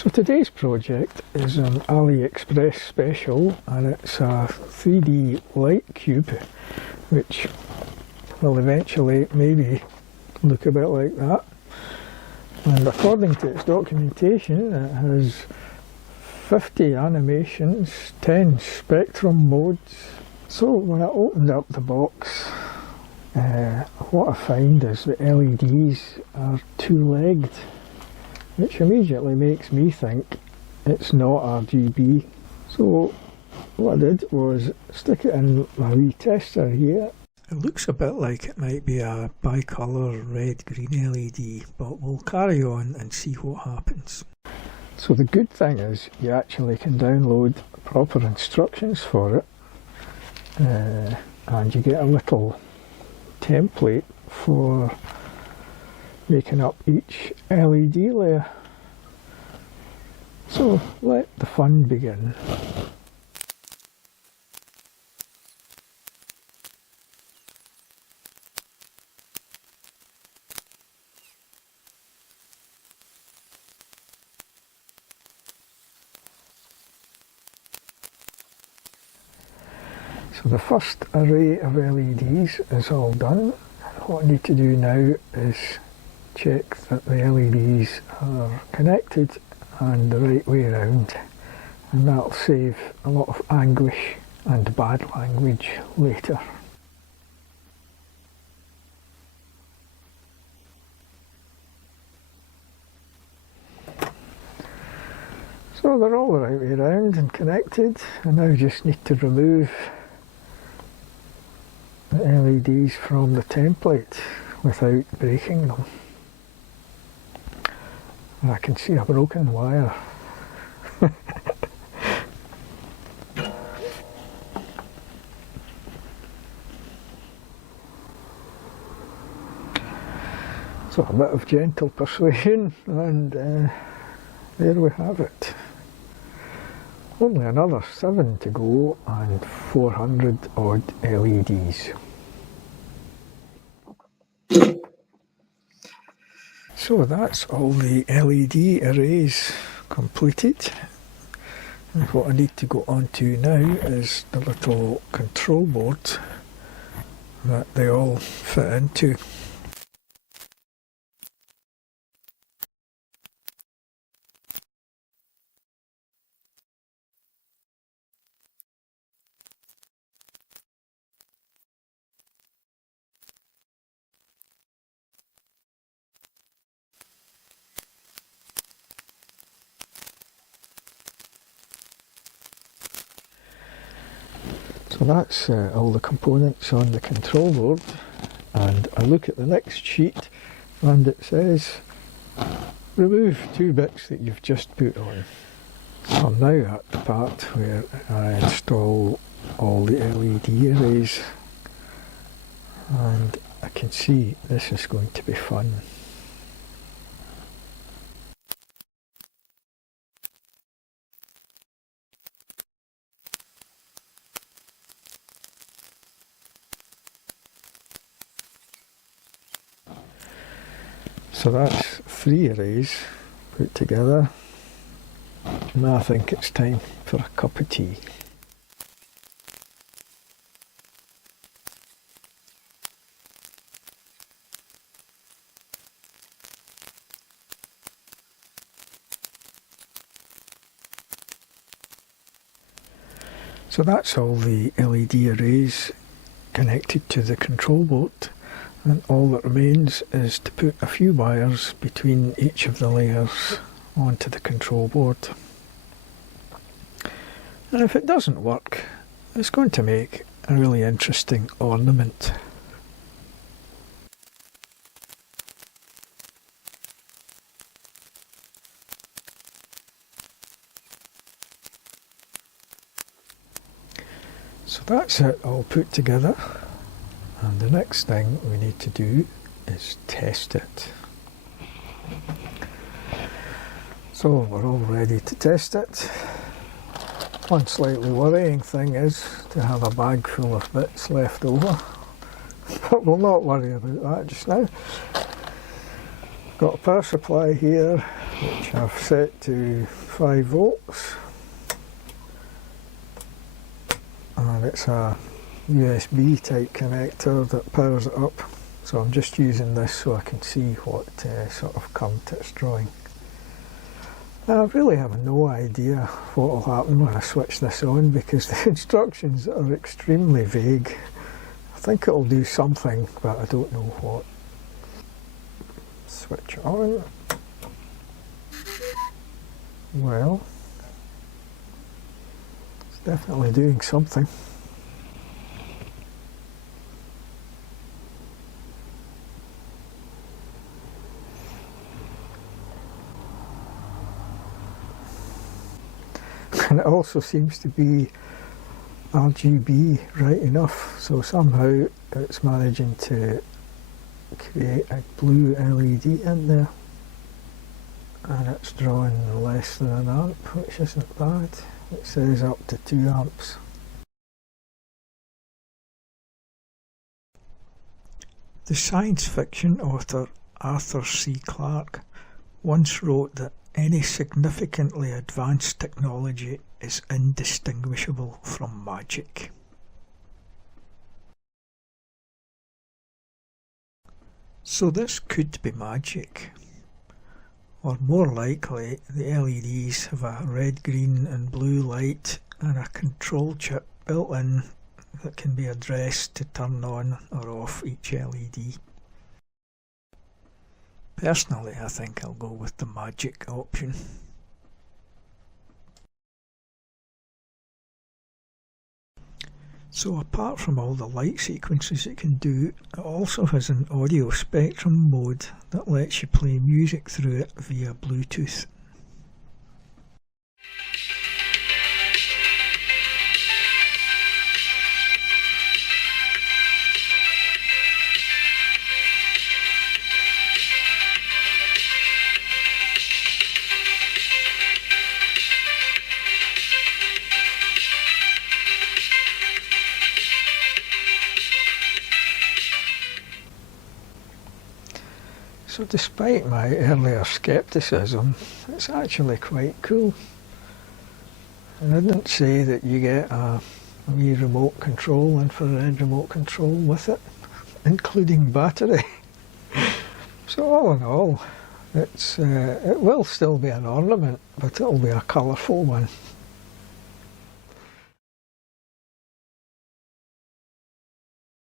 So today's project is an AliExpress special, and it's a 3D light cube which will eventually maybe look a bit like that. And according to its documentation, it has 50 animations, 10 spectrum modes. So when I opened up the box, what I find is the LEDs are two-legged, which immediately makes me think it's not RGB. So what I did was stick it in my wee tester here. It looks a bit like it might be a bicolour red-green LED, but we'll carry on and see what happens. So the good thing is you actually can download proper instructions for it, and you get a little template for making up each LED layer. So let the fun begin. So the first array of LEDs is all done. What I need to do now is check that the LEDs are connected and the right way around, and that'll save a lot of anguish and bad language later. So they're all the right way around and connected, and now I just need to remove the LEDs from the template without breaking them. And I can see a broken wire. So a bit of gentle persuasion, and there we have it. Only another 7 to go and 400 odd LEDs. So that's all the LED arrays completed. And what I need to go on to now is the little control board that they all fit into. So that's all the components on the control board, and I look at the next sheet and it says remove 2 bits that you've just put on. So I'm now at the part where I install all the LED arrays, and I can see this is going to be fun. So that's 3 arrays put together, and I think it's time for a cup of tea. So that's all the LED arrays connected to the control board. And all that remains is to put a few wires between each of the layers onto the control board. And if it doesn't work, it's going to make a really interesting ornament. So that's it all put together. And the next thing we need to do is test it. So we're all ready to test it. One slightly worrying thing is to have a bag full of bits left over, but we'll not worry about that just now. got a power supply here which I've set to 5 volts, and it's a USB type connector that powers it up, so I'm just using this so I can see what sort of current it's drawing. I really have no idea what will happen when I switch this on, because the instructions are extremely vague. I think it'll do something, but I don't know what. Switch on. Well, it's definitely doing something. And it also seems to be RGB right enough, so somehow it's managing to create a blue LED in there, and it's drawing less than an amp, which isn't bad. It says up to 2 amps. The science fiction author Arthur C. Clarke once wrote that any significantly advanced technology is indistinguishable from magic. So this could be magic, or more likely the LEDs have a red, green and blue light and a control chip built in that can be addressed to turn on or off each LED. Personally, I think I'll go with the magic option. So apart from all the light sequences it can do, it also has an audio spectrum mode that lets you play music through it via Bluetooth. So despite my earlier scepticism, it's actually quite cool. And I didn't say that you get a wee remote control, infrared remote control with it, including battery. So all in all, it will still be an ornament, but it'll be a colourful one.